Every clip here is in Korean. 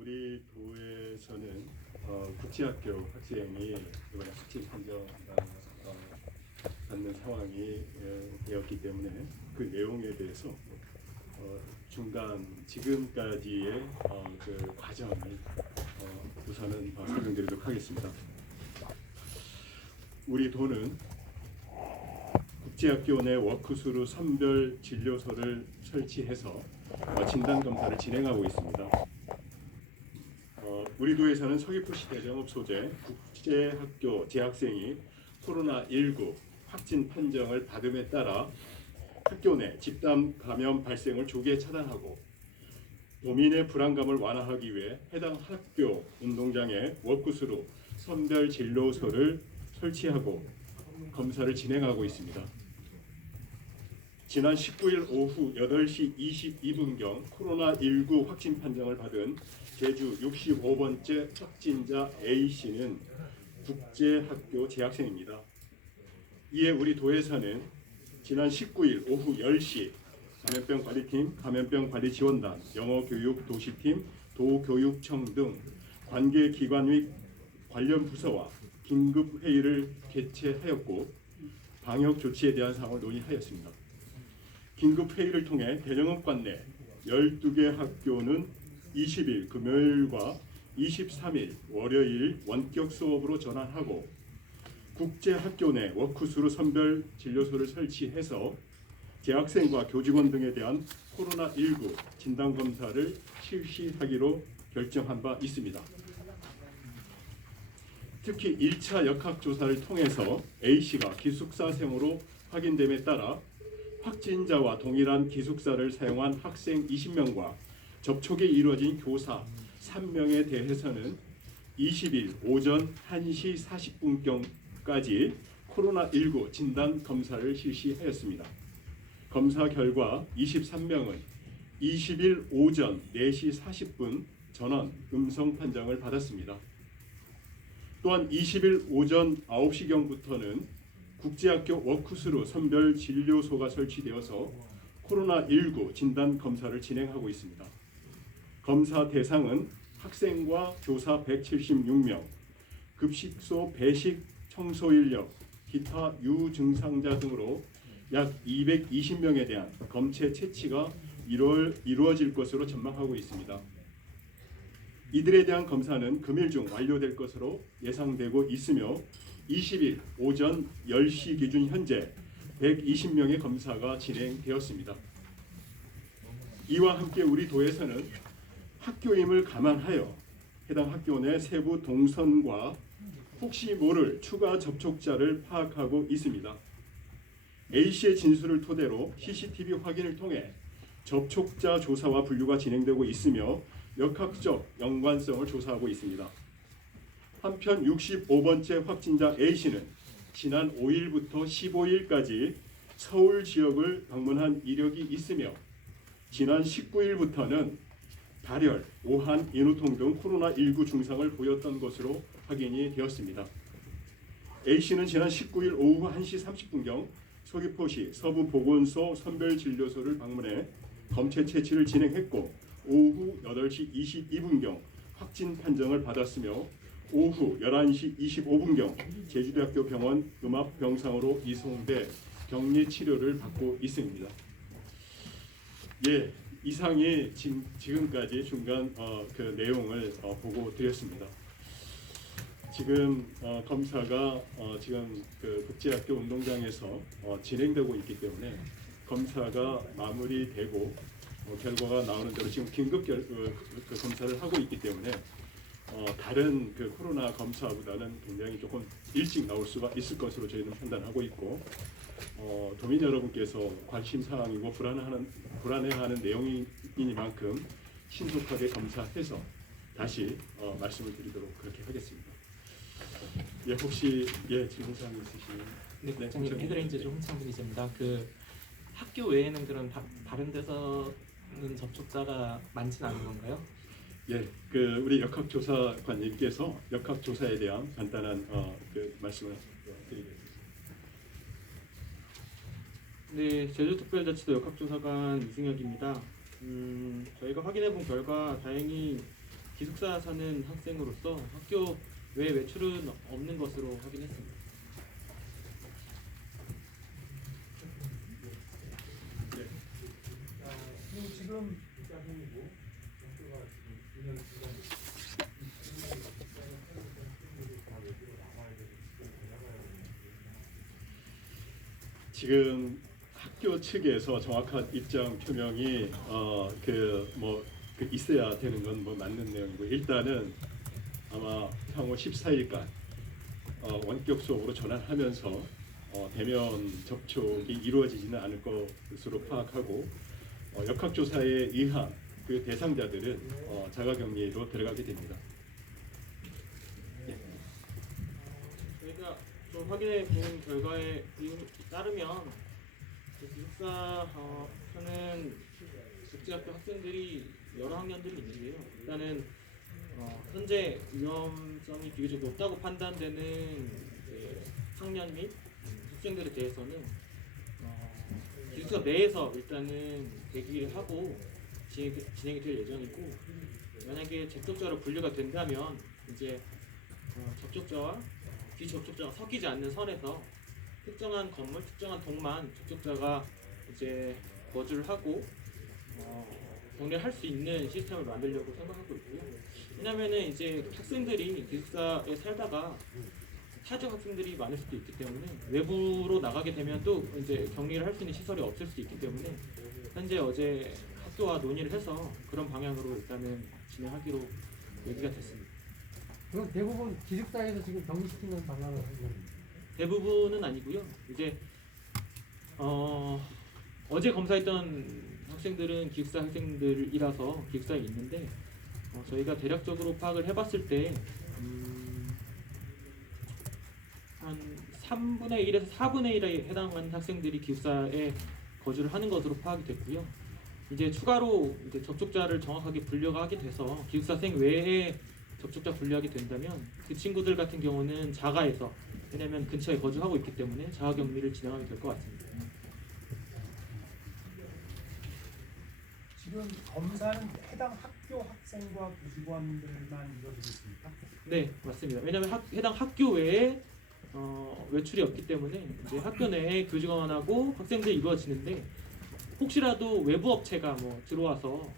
우리 도에서는 국제학교 학생이 이번에 학칙 판정 받는 상황이 되었기 때문에 그 내용에 대해서 중간 지금까지의 그 과정을 우선은 설명드리도록 하겠습니다. 우리 도는 국제학교 내 워크스루 선별 진료소를 설치해서 진단 검사를 진행하고 있습니다. 우리 도에서는 서귀포시 대정읍 소재 국제학교 재학생이 코로나19 확진 판정을 받음에 따라 학교 내 집단 감염 발생을 조기에 차단하고 도민의 불안감을 완화하기 위해 해당 학교 운동장에 워크스루 선별 진료소를 설치하고 검사를 진행하고 있습니다. 지난 19일 오후 8시 22분경 코로나19 확진 판정을 받은 제주 65번째 확진자 A씨는 국제학교 재학생입니다. 이에 우리 도에서는 지난 19일 오후 10시 감염병관리팀, 감염병관리지원단, 영어교육도시팀, 도교육청 등 관계기관 및 관련 부서와 긴급회의를 개최하였고 방역 조치에 대한 사항을 논의하였습니다. 긴급회의를 통해 대정읍 관내 12개 학교는 20일 금요일과 23일 월요일 원격 수업으로 전환하고 국제학교 내 워크스루 선별 진료소를 설치해서 재학생과 교직원 등에 대한 코로나19 진단검사를 실시하기로 결정한 바 있습니다. 특히 1차 역학조사를 통해서 A씨가 기숙사생으로 확인됨에 따라 확진자와 동일한 기숙사를 사용한 학생 20명과 접촉이 이루어진 교사 3명에 대해서는 20일 오전 1시 40분경까지 코로나19 진단 검사를 실시하였습니다. 검사 결과 23명은 20일 오전 4시 40분 전원 음성 판정을 받았습니다. 또한 20일 오전 9시경부터는 국제학교 워크스루 선별 진료소가 설치되어서 코로나19 진단 검사를 진행하고 있습니다. 검사 대상은 학생과 교사 176명, 급식소 배식 청소 인력, 기타 유증상자 등으로 약 220명에 대한 검체 채취가 이루어질 것으로 전망하고 있습니다. 이들에 대한 검사는 금일 중 완료될 것으로 예상되고 있으며 20일 오전 10시 기준 현재 120명의 검사가 진행되었습니다. 이와 함께 우리 도에서는 학교임을 감안하여 해당 학교 내 세부 동선과 혹시 모를 추가 접촉자를 파악하고 있습니다. A씨의 진술을 토대로 CCTV 확인을 통해 접촉자 조사와 분류가 진행되고 있으며 역학적 연관성을 조사하고 있습니다. 한편 65번째 확진자 A씨는 지난 5일부터 15일까지 서울 지역을 방문한 이력이 있으며 지난 19일부터는 발열, 오한, 인후통 등 코로나19 증상을 보였던 것으로 확인이 되었습니다. A씨는 지난 19일 오후 1시 30분경 서귀포시 서부보건소 선별진료소를 방문해 검체 채취를 진행했고 오후 8시 22분경 확진 판정을 받았으며 오후 11시 25분경 제주대학교 병원 음압병상으로 이송돼 격리 치료를 받고 있습니다. 예, 이상이 지금까지 중간 그 내용을 보고 드렸습니다. 지금 검사가 지금 그 국제학교 운동장에서 진행되고 있기 때문에 검사가 마무리되고 결과가 나오는 대로 지금 긴급 그 검사를 하고 있기 때문에 다른 그 코로나 검사보다는 굉장히 조금 일찍 나올 수가 있을 것으로 저희는 판단하고 있고 도민 여러분께서 관심 사항이고 불안해하는 내용이니만큼 신속하게 검사해서 다시 말씀을 드리도록 그렇게 하겠습니다. 예, 혹시 질문 사항 있으시면 네, 국장님 헤드레인즈 홍창근 기자입니다. 그 학교 외에는 그런 다른 데서는 접촉자가 많지는 않은 건가요? 예, 그 우리 역학조사관님께서 역학조사에 대한 간단한 그 말씀을 드리겠습니다. 네, 제주특별자치도 역학조사관 이승혁입니다. 저희가 확인해본 결과 다행히 기숙사 사는 학생으로서 학교 외 외출은 없는 것으로 확인했습니다. 네. 지금 입장이고 학교가 지금 2년 기간 지금 학교 측에서 정확한 입장 표명이 있어야 되는 건 뭐 맞는 내용이고, 일단은 아마 향후 14일간 원격 수업으로 전환하면서 대면 접촉이 이루어지지는 않을 것으로 파악하고, 역학조사에 의한 그 대상자들은 자가격리로 들어가게 됩니다. 저희가 좀 확인해 본 결과에 따르면 기숙사 하는 국제학교 학생들이 여러 학년들이 있는데요. 일단은 현재 위험성이 비교적 높다고 판단되는 이제 학년 및 학생들에 대해서는 기숙사 내에서 일단은 대기를 하고 진행이 될 예정이고, 만약에 접촉자로 분류가 된다면 이제 접촉자와 비접촉자가 섞이지 않는 선에서 특정한 건물, 특정한 동만 접촉자가 이제 거주를 하고 격리를 할 수 있는 시스템을 만들려고 생각하고 있고요. 왜냐면은 이제 학생들이 기숙사에 살다가 타지역 학생들이 많을 수도 있기 때문에 외부로 나가게 되면 또 이제 격리를 할 수 있는 시설이 없을 수도 있기 때문에 현재 어제 학교와 논의를 해서 그런 방향으로 일단은 진행하기로 얘기가 됐습니다. 그럼 대부분 기숙사에서 지금 격리시키는 방향을 하고 있는 대부분은 아니고요. 이제 어제 검사했던 학생들은 기숙사 학생들이라서 기숙사에 있는데 저희가 대략적으로 파악을 해봤을 때 한 3분의 1에서 4분의 1에 해당하는 학생들이 기숙사에 거주를 하는 것으로 파악이 됐고요. 이제 추가로 이제 접촉자를 정확하게 분류가 하게 돼서 기숙사생 외에 접촉자 분류하게 된다면 그 친구들 같은 경우는 자가에서, 왜냐하면 근처에 거주하고 있기 때문에 자가격리를 진행하게 될 것 같습니다. 지금 검사는 해당 학교 학생과 교직원들만 이루어지고 있습니까? 네, 맞습니다. 왜냐하면 해당 학교 외에 외출이 없기 때문에 이제 학교 내에 교직원하고 학생들이 이루어지는데, 혹시라도 외부 업체가 뭐 들어와서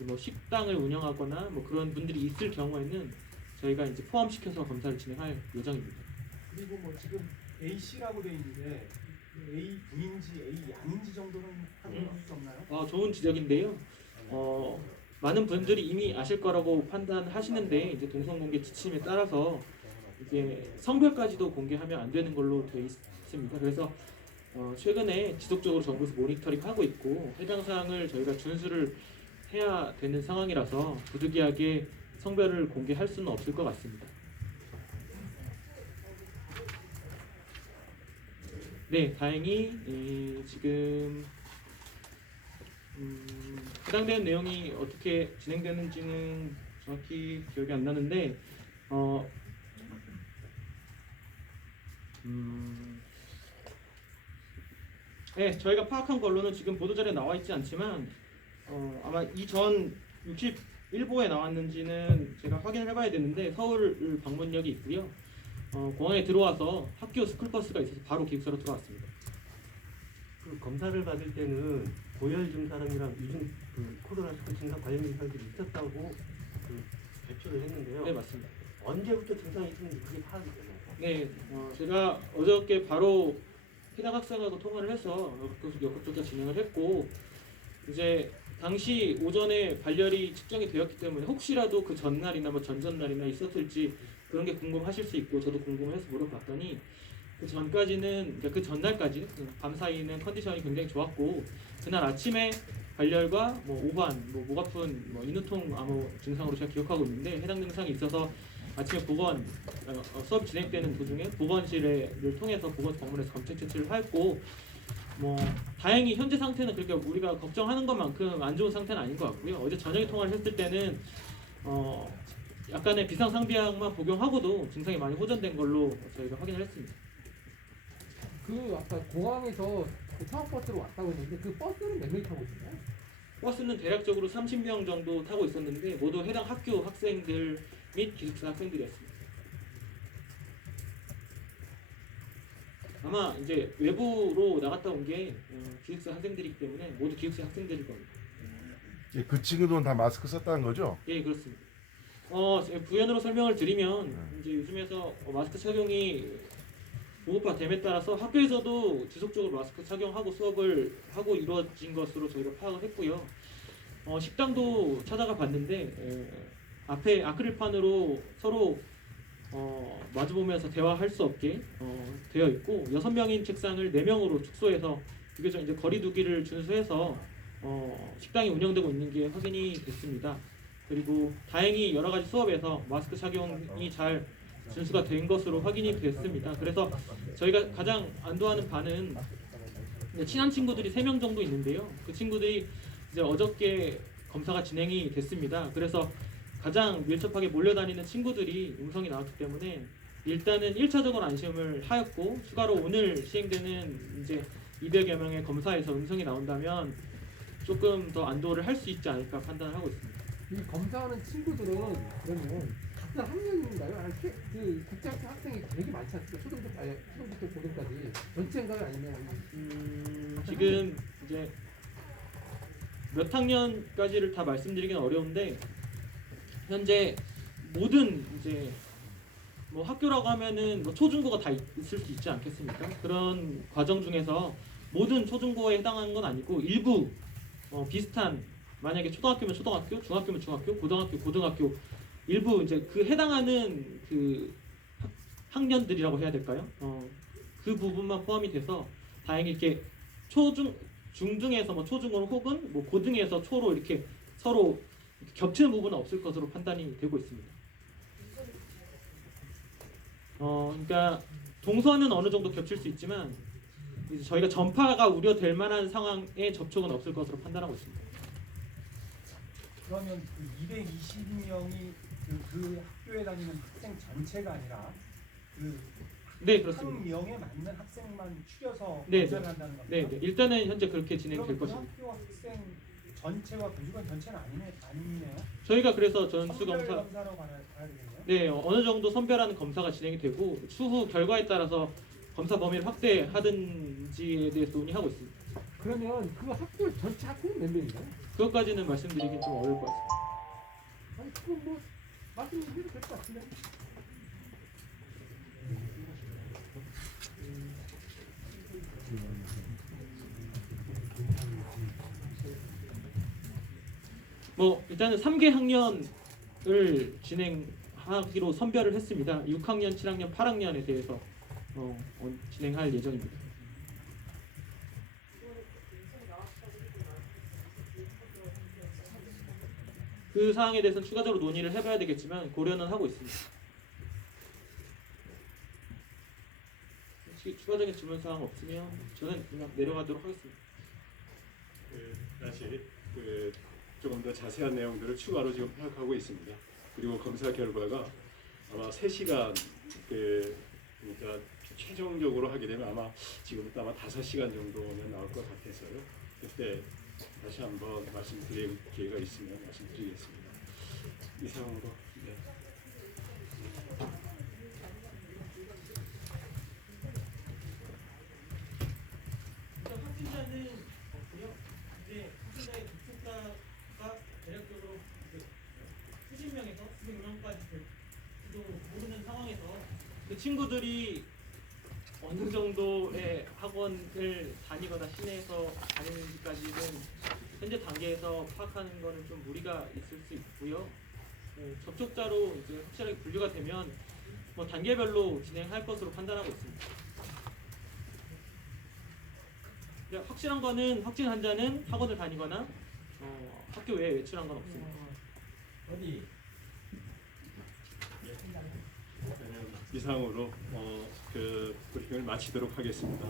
뭐 식당을 운영하거나 뭐 그런 분들이 있을 경우에는 저희가 이제 포함시켜서 검사를 진행할 예정입니다. 그리고 뭐 지금 A 씨라고 돼 있는데 A 부인지 A 양인지 정도는 확인할 수 없나요? 좋은 지적인데요. 많은 분들이 이미 아실 거라고 판단하시는데 이제 동성공개 지침에 따라서 이제 성별까지도 공개하면 안 되는 걸로 되어 있습니다. 그래서 최근에 지속적으로 정부에서 모니터링하고 있고 해당 사항을 저희가 준수를 해야 되는 상황이라서 부득이하게 성별을 공개할 수는 없을 것 같습니다. 네, 다행히 지금 해당되는 내용이 어떻게 진행되는지는 정확히 기억이 안 나는데 네, 저희가 파악한 걸로는 지금 보도자료에 나와 있지 않지만 아마 이전 61보에 나왔는지는 제가 확인을 해봐야 되는데 서울 방문역이 있고요. 공항에 들어와서 학교 스쿨버스가 있어서 바로 기숙사로 들어왔습니다. 그 검사를 받을 때는 고열 증상이랑 유증 코로나19 증상 관련 증상들이 있었다고 발표를 했는데요. 네, 맞습니다. 언제부터 증상이 있었는지 그게 파악이 되나요? 네, 제가 어저께 바로 해당 학생하고 통화를 해서 역학조사 진행을 했고, 이제 당시 오전에 발열이 측정이 되었기 때문에 혹시라도 그 전날이나 뭐 전전날이나 있었을지 그런 게 궁금하실 수 있고, 저도 궁금해서 물어봤더니 그 전까지는, 그러니까 그 전날까지 밤 사이는 컨디션이 굉장히 좋았고, 그날 아침에 발열과 뭐 오반, 뭐 목 아픈, 뭐 인후통 암호 증상으로 제가 기억하고 있는데, 해당 증상이 있어서 아침에 보건 수업 진행되는 도중에 보건실을 통해서 보건 방문해서 검책 조치를 했고, 뭐 다행히 현재 상태는 그렇게 우리가 걱정하는 것만큼 안 좋은 상태는 아닌 것 같고요. 어제 저녁에 통화를 했을 때는 약간의 비상 상비약만 복용하고도 증상이 많이 호전된 걸로 저희가 확인을 했습니다. 그 아까 공항에서 그 타워버스로 왔다고 했는데 그 버스는 몇 명이 타고 있나요? 버스는 대략적으로 30명 정도 타고 있었는데 모두 해당 학교 학생들 및 기숙사 학생들이었습니다. 아마 이제 외부로 나갔다 온 게 기숙사 학생들이기 때문에 모두 기숙사 학생들일 겁니다. 예, 그 친구들은 다 마스크 썼다는 거죠? 예, 그렇습니다. 부연으로 설명을 드리면 이제 요즘에서 마스크 착용이 보급화됨에 따라서 학교에서도 지속적으로 마스크 착용하고 수업을 하고 이루어진 것으로 저희가 파악을 했고요. 식당도 찾아가 봤는데 앞에 아크릴판으로 서로 마주보면서 대화할 수 없게 되어 있고 6명인 책상을 4명으로 축소해서 비교적 이제 거리두기를 준수해서 식당이 운영되고 있는 게 확인이 됐습니다. 그리고 다행히 여러 가지 수업에서 마스크 착용이 잘 준수가 된 것으로 확인이 됐습니다. 그래서 저희가 가장 안도하는 바는 친한 친구들이 3명 정도 있는데요. 그 친구들이 이제 어저께 검사가 진행이 됐습니다. 그래서 가장 밀접하게 몰려다니는 친구들이 음성이 나왔기 때문에 일단은 1차적으로 안심을 하였고 추가로 오늘 시행되는 이제 200여 명의 검사에서 음성이 나온다면 조금 더 안도를 할 수 있지 않을까 판단을 하고 있습니다. 이 검사하는 친구들은 그러면 같은 학년인가요? 아니, 그 국제학교 학생이 되게 많지 않습니까? 초등부터 고등까지 전체인가요? 아니면 지금 이제 몇 학년까지를 다 말씀드리기는 어려운데 현재 모든 이제 뭐 학교라고 하면은 뭐 초중고가 다 있을 수 있지 않겠습니까? 그런 과정 중에서 모든 초중고에 해당하는 건 아니고 일부 비슷한 만약에 초등학교면 초등학교, 중학교면 중학교, 고등학교, 고등학교 일부 이제 그 해당하는 그 학년들이라고 해야 될까요? 그 부분만 포함이 돼서 다행히 이렇게 중등에서 뭐 초중고 혹은 뭐 고등에서 초로 이렇게 서로 겹치는 부분은 없을 것으로 판단이 되고 있습니다. 그러니까 동선은 어느 정도 겹칠 수 있지만 이제 저희가 전파가 우려될 만한 상황에 접촉은 없을 것으로 판단하고 있습니다. 그러면 그 220명이 그 학교에 다니는 학생 전체가 아니라 그 네, 한 그렇습니다. 명에 맞는 학생만 추려서 네, 검사를 한다는 겁니다. 네, 네. 일단은 현재 그렇게 진행될 그럼 그 것입니다. 학교 학생 전체와 교직원 전체는 아니네요. 저희가 그래서 전수 선별 검사 검사로 봐야 되겠네요. 네, 어느 정도 선별하는 검사가 진행이 되고 추후 결과에 따라서 검사 범위를 확대하든지에 대해서 논의하고 있습니다. 그러면 그 학교 전체 학생은 몇 명인가요? 그것까지는 말씀드리긴 좀 어려울 것 같습니다. 아니 그건 뭐 말씀드려도 될 것 같은데. 뭐 일단은 3개 학년을 진행하기로 선별을 했습니다. 6학년, 7학년, 8학년에 대해서 진행할 예정입니다. 그 사항에 대해서는 추가적으로 논의를 해봐야 되겠지만 고려는 하고 있습니다. 혹시 추가적인 질문 사항 없으면 저는 그냥 내려가도록 하겠습니다. 다시 조금 더 자세한 내용들을 추가로 지금 파악하고 있습니다. 그리고 검사 결과가 아마 3시간 그러니까 최종적으로 하게 되면 아마 지금부터 아마 5시간 정도면 나올 것 같아서요. 그때 다시 한번 말씀드릴 기회가 있으면 말씀드리겠습니다. 이상으로 네. 일단 확진자는 없고요. 이제 확진자의 접촉자가 대략적으로 수십 명에서 수백 명까지 될지도 모르는 상황에서 그 친구들이 어느 정도의 학원을 다니거나 시내에서 다니는지까지는 현재 단계에서 파악하는 거는 좀 무리가 있을 수 있고요. 접촉자로 이제 확실하게 분류가 되면 뭐 단계별로 진행할 것으로 판단하고 있습니다. 확실한 거는 확진 환자는 학원을 다니거나 학교 외에 외출한 건 없습니다. 어디? 이상으로 그 브리핑을 마치도록 하겠습니다.